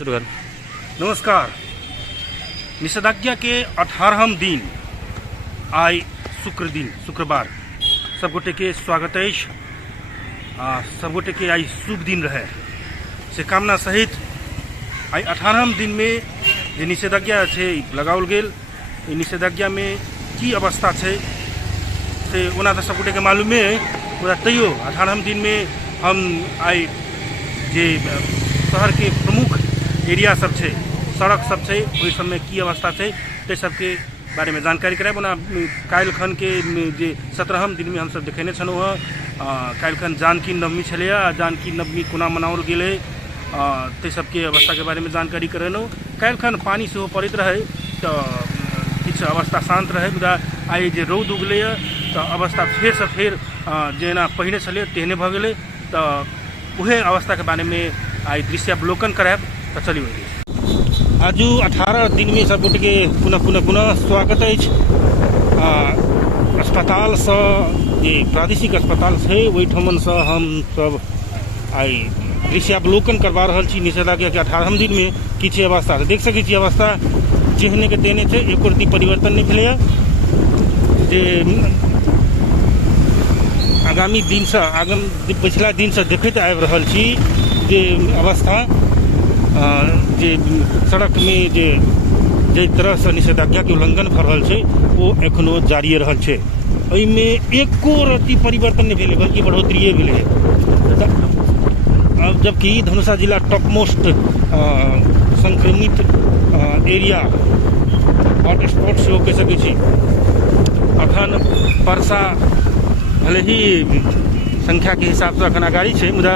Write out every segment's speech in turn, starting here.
शुरू कर। नमस्कार। निषेधाज्ञा के 18वें दिन आई शुक्रवार सबगोटे के स्वागत है। सबगोटे के आई शुभ दिन रहे से कामना सहित आई 18वें दिन में जो निषेधाज्ञा है लगाओल गेल। निषेधाज्ञा में की अवस्था है से ओना तो सबगोटे के मालूम है। तैयो 18वें दिन में हम आई जे शहर के प्रमुख एरिया सब है, सड़क सब है, वही सब में की अवस्था है ते सबके बारे में जानकारी कराए। ओना काल्हि खन के जे 17वें दिन में हम सब देखेने छलहुँ हँ। काल्हि खन जानकी नवमी छलै। जानकी नवमी कोना मनाओल गेलै ते सबके अवस्था के बारे में जानकारी करेलहुँ। काल्हि खन पानी सेहो पड़ैत रहे तो किछु अवस्था शांत रहे। मुदा आई जे रौद उगलै तो अवस्था फेर जेना पहिने छलै तेहने भऽ गेलै। तो उहे अवस्था के बारे में आई दृश्यावलोकन करायब। तो चलिए आज 18 दिन में सबगोटे के पुनः स्वागत है। अस्पताल से जे प्रादेशिक अस्पताल है वही ठमन से हम सब आई दृश्यावलोकन करवा रहा छी। निषेधाज्ञा के 18वें दिन में किछु अवस्था देख सकै छी। अवस्था जेहने के तेने छै, एको रत्ती परिवर्तन नहीं भेलै। जे आगामी दिन से पिछला दिन से देखते आबि रहल छी जे अवस्था जे सड़क में जे तरह से निषेधाज्ञा के उल्लंघन भऽ रहल छै वो एखनो जारी रहल छै। एहिमे एको रत्ती परिवर्तन नहीं भेलै बल्कि बढ़ोतरीये भेलै। अब जबकि धनुषा जिला टॉप मोस्ट संक्रमित एरिया हॉटस्पॉट से कह सकै छी। अखन परसा भले ही संख्या के हिसाब से अखन आगाड़ी है, मुदा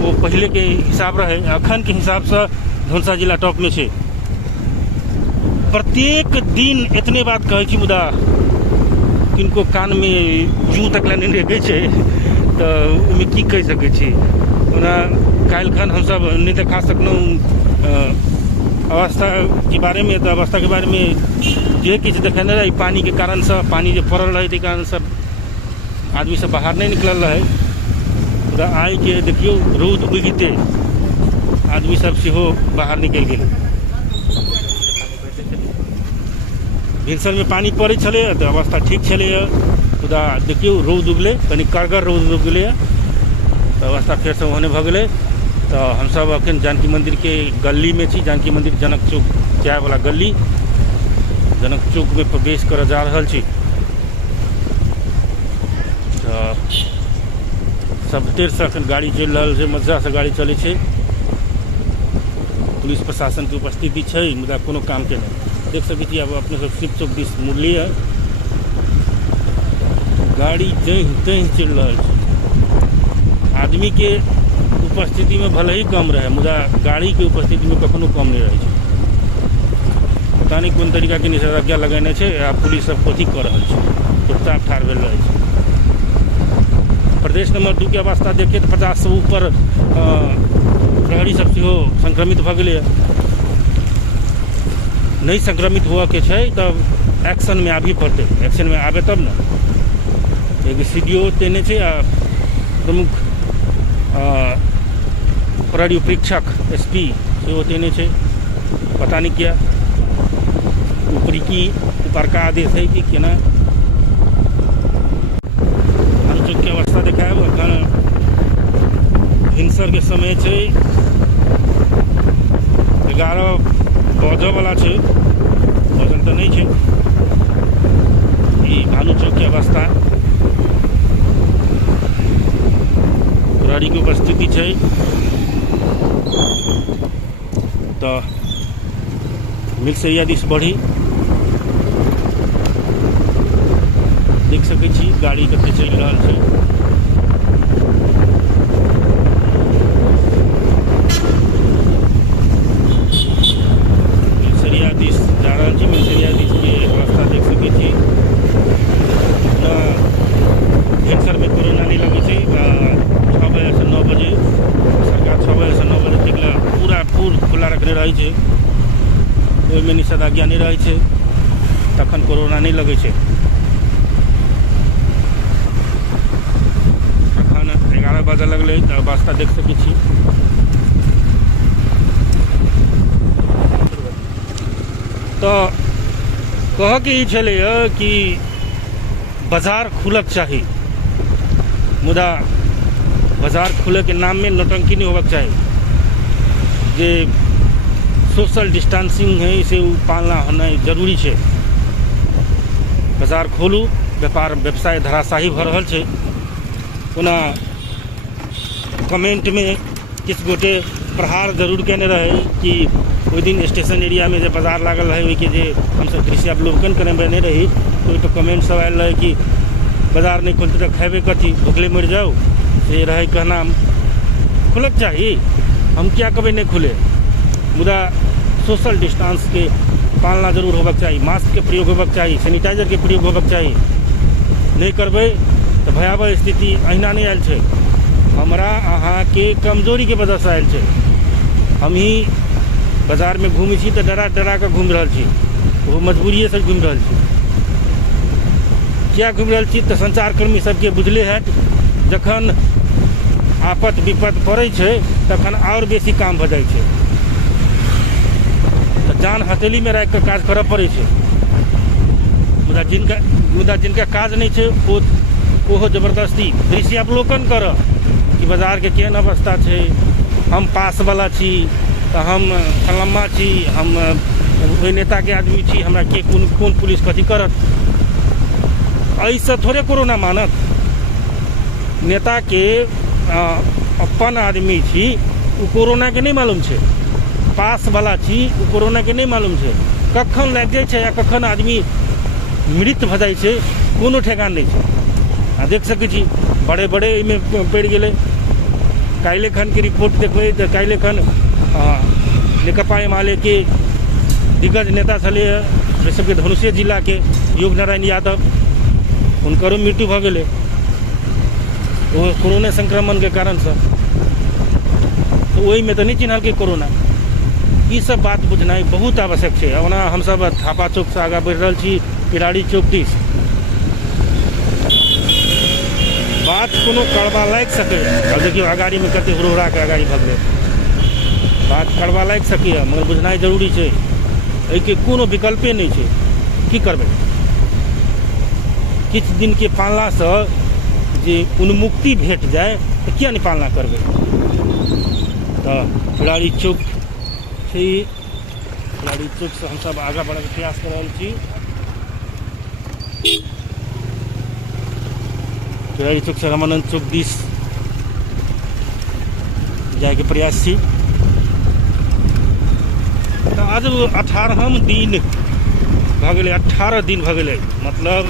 वो पहले के हिसाब रहे। अखन के हिसाब से धनुषा जिला टॉप में है। प्रत्येक दिन इतने बात कहे छी, मुदा किनको कान में जू तक नहीं रखे छे तो उमे की कह सकै छी। ओना काल्हि खन हम सब नहीं देखा सकलहुँ अवस्था के बारे में। तो अवस्था के बारे में जे किछु देखेने रहे पानी के कारण से, पानी जो पड़ल रहे कारण सब आदमी सब बाहर नहीं निकल रहे। तो आई के देखियो रौद उगिते आदमी सब सेहो बाहर निकल गए। भिनसर में पानी पड़े छले तो अवस्था ठीक छले। खुदा देखियो रौद उगले, कनी कारगर रौद उगले तो अवस्था फिर से होने भ गए। तो हम सब अखन जानकी मंदिर के गली में छी। जानकी मंदिर जनक चौक जाए वाला गली, जनक चौक में प्रवेश कर जा रहा छी। सब देर से अखन गाड़ी चल रहा है, मजा से गाड़ी चले छे। पुलिस प्रशासन की उपस्थिति है, मुदा कोनो काम के नहीं देख सकै छी। अब अपने सब शिव चौक दिस मुड़ली है, गाड़ी जहीं तहीं चल रहा है। आदमी के उपस्थिति में भले ही कम रहे, मुदा गाड़ी के उपस्थिति में कखनो कम नहीं रहे छै। पता नहीं कोन तरीका के निषेधाज्ञा लगेने छै आ पुलिस सब कथी कर रहल छै, चुपचाप ठाड़ भेल रहे छै। प्रदेश नंबर 2 के अवस्था देखिए तो 50 से ऊपर प्रहरी सब सेहो संक्रमित भ गेलै। नहीं संक्रमित हुआ के छै तब एक्शन में आबी पड़ते, एक्शन में आबे तब न। एक सीडीओ तेने छै आ प्रमुख प्रहरी उपरीक्षक एसपी सेहो तेने छै। पता नहीं क्या ऊपरी की ऊपर का आदेश है कि केना की अवस्था देखाएब। अखन भिनसर के समय छै 11 बजे वाला छै, वजन तो नहीं छै। ई भालू चौक के अवस्था प्रहरी की उपस्थिति छै। तो मिल्सरिया दिस बढ़ी देख सकै छी गाड़ी कते चल रहा है। मिल्सरिया दिस जा रहा छी। मिल्सरिया दिस के अवस्था देख सकै छी। भिनसर में कोरोना नहीं लगे छे। 6 बजे से 9 बजे सरकार 6 बजे से 9 बजे तक पूरा खुला रखने रहे छे। ओहिमे निषेधाज्ञा नहीं रहे छे, तखन कोरोना नहीं लगे छे। 11 बजे लगल तो अवस्था देख सकै छी। तो कह के ई छलै कि बाजार खुलक चाही, मुदा बाजार खुले के नाम में नौटंकी नहीं होगा चाहिए। जे सोशल डिस्टेंसिंग है इसे पालना होना जरूरी है। बाजार खोलू, व्यापार व्यवसाय धराशाही भ रहल छै। ओना कमेंट में किस गोटे प्रहार जरूर केने रहे कि ओहि दिन स्टेशन एरिया में जो बाजार लागल रहे ओहि के जे हमसब दृश्यावलोकन करे नहीं रही तो ओहि पर कमेंट सब आयल रहे कि बाजार नहीं खोलते तो खेबे कथी, भूखले मर जाओ। ये रहे कहना खुलक चाहिए। हम क्या कभी नहीं खुले, मुदा सोशल डिस्टेंस के पालना जरूर होबक चाहिए, मास्क के प्रयोग होबक चाहिए, सैनिटाइजर के प्रयोग होबक चाहिए। नहीं करबै तो भयावह स्थिति अहिना नहीं आयल छै। हमरा अहाँ के कमजोरी के वजह से आयल छै। हम ही बाजार में घूमी छी तो डरा डरा के घूम रहा छी, वो मजबूरिये से घूम रहा छी। क्या घूम रहा छी तो संचारकर्मी सबके बुझले है, जखन आपत विपत पड़ै छै तखन और बेसी काम भ जाइ छै। तो जान हथेली में राखि के काज करऽ पड़ै छै। मुदा जिनका काज नहीं छै ओहो जबरदस्ती दृश्यावलोकन करऽ कि बाजार के केहन अवस्था छै। हम पास वाला छी तो हम फलम्मा छी, हम ओहि नेता के आदमी छी, हमरा के कोन पुलिस कथी करत। ऐसे थोड़े कोरोना मानत। नेता के अपन आदमी छी, उ कोरोना के नहीं मालूम छै। पास वाला छी, उ कोरोना के नहीं मालूम छै। कखन लग जाए छै या कखन आदमी मृत भ जाए छै कोनो ठेकान नहीं छै। देख सकै छी बड़े बड़े में पड़ गए। काल्हि खन के रिपोर्ट देखबै तो काल्हि खन नेकपा माले के दिग्गज नेता छलै सबके धनुषे जिला के योग नारायण यादव, हुनकरो मृत्यु भ गेलै वो कोरोना संक्रमण के कारण से। तो वही में तो नहीं चिन्हल के कोरोना। ये सब बात बुझनाई बहुत आवश्यक है। ओना हम सब थापा चौक से आगा बढ़ रहा छी पिराड़ी चौक दिस। बात कोनो कड़वा लाग सके। अब देखियो अगाड़ी में कते हुरहुरा के अगाड़ी भगले। बात कड़वा लाग सके मगर बुझनाई जरूरी है। एहि के कोनो विकल्पे नहीं है। की करबे, किछ दिन के पालना से जे उन्मुक्ति भेट जाए तो क्या नहीं पालना करबे। तो पिराड़ी चौक से पिराड़ी चौक से हम सब आगा बढ़े के प्रयास कर रहा छी। पिराड़ी चौक से रामानंद चौक दिस जाए के प्रयास छी। तो आज 18वां दिन भ गेलै, 18 दिन भ गेलै, मतलब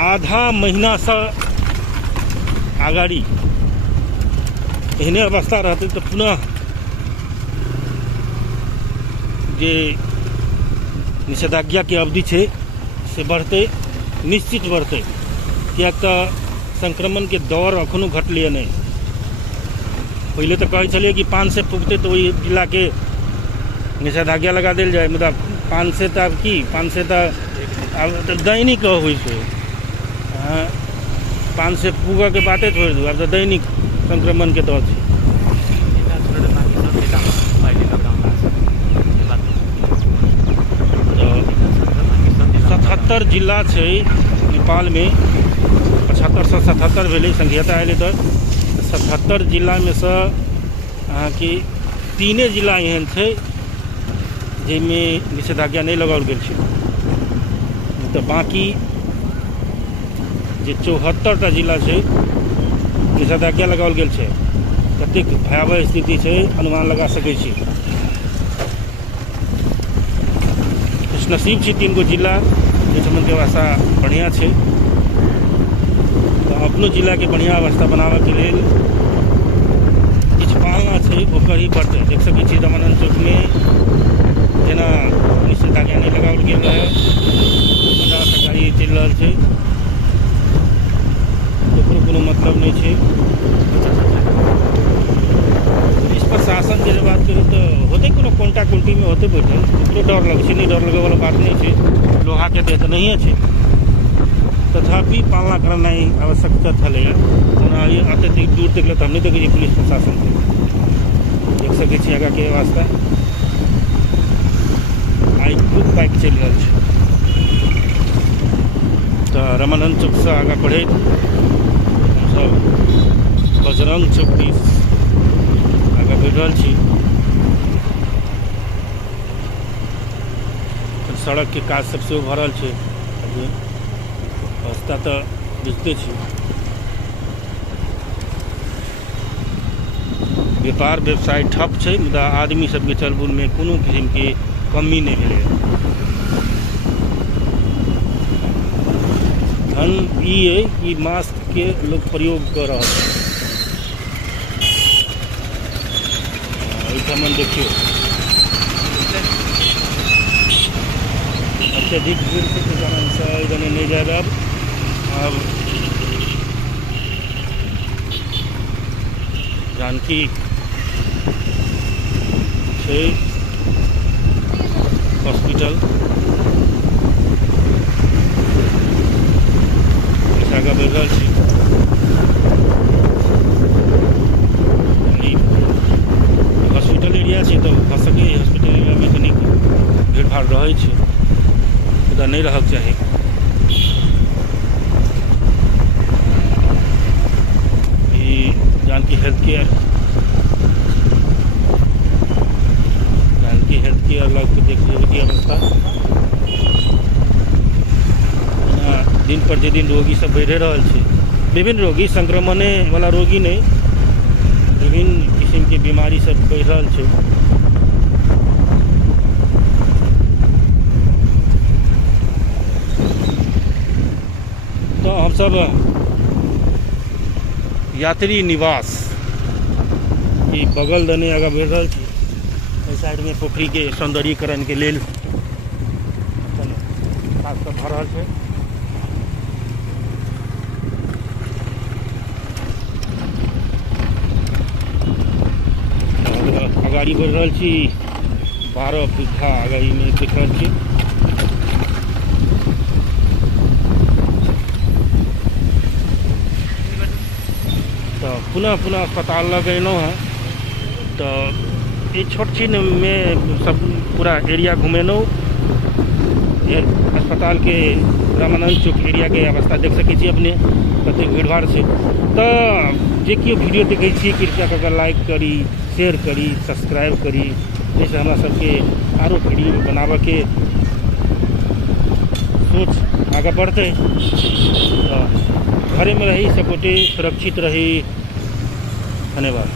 आधा महीना से आगाड़ी एहने अवस्था रहते तो पुनः जे निषेधाज्ञा के अवधि है से बढ़ते, निश्चित बढ़ते। क्या तो संक्रमण के दौर अखनो घटलिए नहीं। पहले तो कहे चलिए कि 5 से पुगते तो वही जिला के निषेधाज्ञा लगा दिल जाए, मुदा 5 से तो अब की 5 से तो दैनिक हुई से 5 से पुगा के बातें छोड़ दू। अब तो दैनिक संक्रमण के दौर 77 जिला है नेपाल में। 75 से 77 भेलै संघीयता आए तो 77 जिला में से अहाँ के 3 जिला एहन है जिनमें निषेधाज्ञा नहीं लगाओल गेल छै। तो बाकी जे 74टा जिला है निषेधाज्ञा लगाओल गेल छै। कतेक भयावह स्थिति है अनुमान लगा सकै छी। खुशनसीब छी 3 गो जिला जठमन के अवस्था बढ़िया है। तो अपनो जिला के बढ़िया अवस्था बनावे के लिए किछु पालना है ओकर ही पड़ते। देख सकै छी रामानंद चौक में जेना निषेधाज्ञा नहीं लगाओल गेल रहे, 50 गाड़ी चल रहा है, ओकरो कोनो मतलब नहीं है। पुलिस प्रशासन के बात करूँ तो होते कोनो कोंटा कुंटी में होते बैठे, ओकरो डर लगे छै। नहीं डर लगे वाला बात नहीं है, लोहा के देह तो नहीं है। तथापि पालना करना आवश्यकता छलै। अत्यधिक दूर तक तो हम नहीं देखे पुलिस प्रशासन के। देख सकै छी आगा के वास्ता खूब बाइक चल रहा है। तो रामानंद चौक से आगे बढ़े सब बजरंग चौक दिस आगे बढ़ रहा छी। सड़क के काज सबसे भरल है। रास्ता तो बुझते छी, व्यापार व्यवसाय ठप है, मुदा आदमी सबके चलबुल में कोनो किस्म के कमी नहीं भेलै। धन ई है कि मास्क के लोग प्रयोग कर रहा है। मन देखियो अत्यधिक भीड़ के कारण से इधर नहीं जाए। अब जानकी हॉस्पिटल आगे बढ़ रहा छी। हॉस्पिटल एरिया है तो हो सके हॉस्पिटल एरिया में कनी भीड़ भाड़ रहे छै, मुदा नहीं रहक चाही। जानकी हेल्थ केयर लग के देख की अवस्था। दिन प्रतिदिन रोगी सब बढ़ रहा है। विभिन्न रोगी, संक्रमण वाला रोगी नहीं, विभिन्न किस्म के बीमारी सब बढ़ रहा है। तो हम सब यात्री निवास की बगल दने आगे बढ़ रहा है। साइड में पोखरी के सौंदर्यीकरण के लिए काज सब भर रहा है। अगाड़ी बढ़ रहा छी, 12 बीघा अगाड़ी में देख रहा छी। तो पुनः अस्पताल लगेनो है। तो ये छोट छीन में सब पूरा एरिया घूमेनो। अस्पताल के रामानंद चौक एरिया के अवस्था देख सके छी अपने, कते भीड़ भाड़ से। तो जे केओ वीडियो देखे छी कृपया करके लाइक करी, शेयर करी, सब्सक्राइब करी, जैसे हमरा सबके आरो वीडियो बनावे के सोच आगे बढ़ते। तो घरे में रही, सपोर्टे सुरक्षित रही। धन्यवाद।